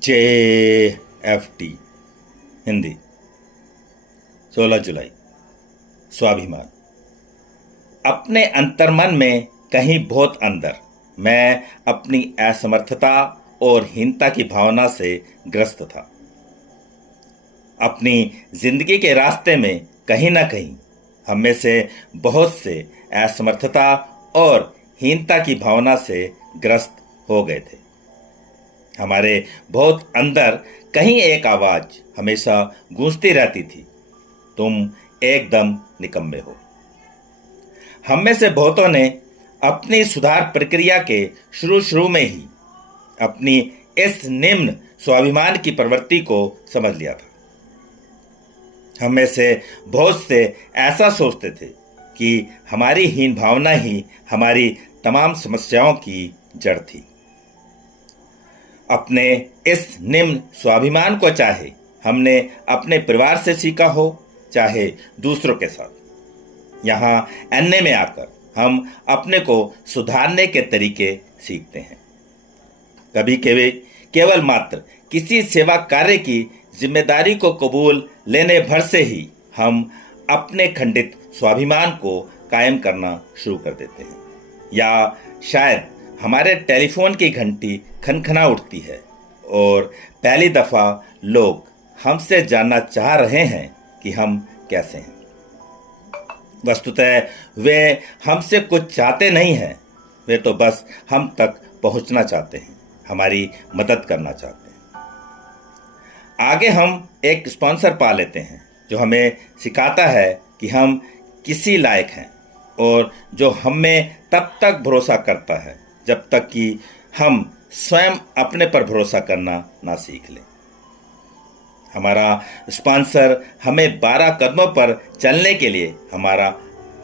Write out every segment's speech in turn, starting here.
JFT Hindi 16 जुलाई। स्वाभिमान। अपने अंतर्मन में कहीं बहुत अंदर मैं अपनी असमर्थता और हीनता की भावना से ग्रस्त था। अपनी जिंदगी के रास्ते में कहीं ना कहीं हम में से बहुत से असमर्थता और हीनता की भावना से ग्रस्त हो गए थे। हमारे बहुत अंदर कहीं एक आवाज हमेशा गूंजती रहती थी, तुम एकदम निकम्मे हो। हम में से बहुतों ने अपनी सुधार प्रक्रिया के शुरू में ही अपनी इस निम्न स्वाभिमान की प्रवृत्ति को समझ लिया था। हम में से बहुत से ऐसा सोचते थे कि हमारी हीन भावना ही हमारी तमाम समस्याओं की जड़ थी। अपने इस निम्न स्वाभिमान को चाहे हमने अपने परिवार से सीखा हो, चाहे दूसरों के साथ, यहाँ एनए में आकर हम अपने को सुधारने के तरीके सीखते हैं। कभी कभी केवल मात्र किसी सेवा कार्य की जिम्मेदारी को कबूल लेने भर से ही हम अपने खंडित स्वाभिमान को कायम करना शुरू कर देते हैं। या शायद हमारे टेलीफोन की घंटी खनखना उठती है और पहली दफा लोग हमसे जानना चाह रहे हैं कि हम कैसे हैं। वस्तुतः वे हमसे कुछ चाहते नहीं हैं, वे तो बस हम तक पहुंचना चाहते हैं, हमारी मदद करना चाहते हैं। आगे हम एक स्पॉन्सर पा लेते हैं जो हमें सिखाता है कि हम किसी लायक हैं और जो हम में तब तक भरोसा करता है जब तक कि हम स्वयं अपने पर भरोसा करना ना सीख लें। हमारा स्पॉन्सर हमें 12 कदमों पर चलने के लिए हमारा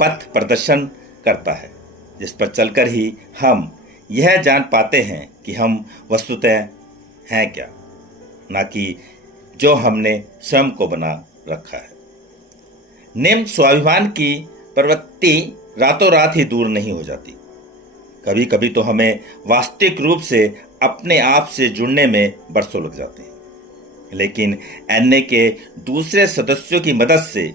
पथ प्रदर्शन करता है, जिस पर चलकर ही हम यह जान पाते हैं कि हम वस्तुतः हैं क्या, ना कि जो हमने स्वयं को बना रखा है। निम्न स्वाभिमान की प्रवृत्ति रातों रात ही दूर नहीं हो जाती। कभी कभी तो हमें वास्तविक रूप से अपने आप से जुड़ने में बरसों लग जाते हैं। लेकिन एनए के दूसरे सदस्यों की मदद से,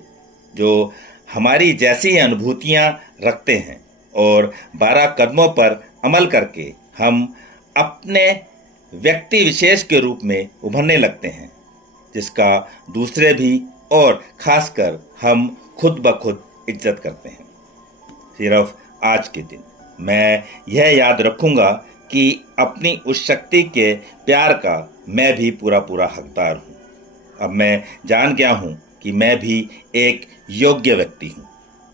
जो हमारी जैसी अनुभूतियां रखते हैं, और 12 कदमों पर अमल करके हम अपने व्यक्ति विशेष के रूप में उभरने लगते हैं, जिसका दूसरे भी और खासकर हम खुद ब खुद इज्जत करते हैं। सिर्फ आज के दिन मैं यह याद रखूंगा कि अपनी उस शक्ति के प्यार का मैं भी पूरा हकदार हूं। अब मैं जान गया हूं कि मैं भी एक योग्य व्यक्ति हूं।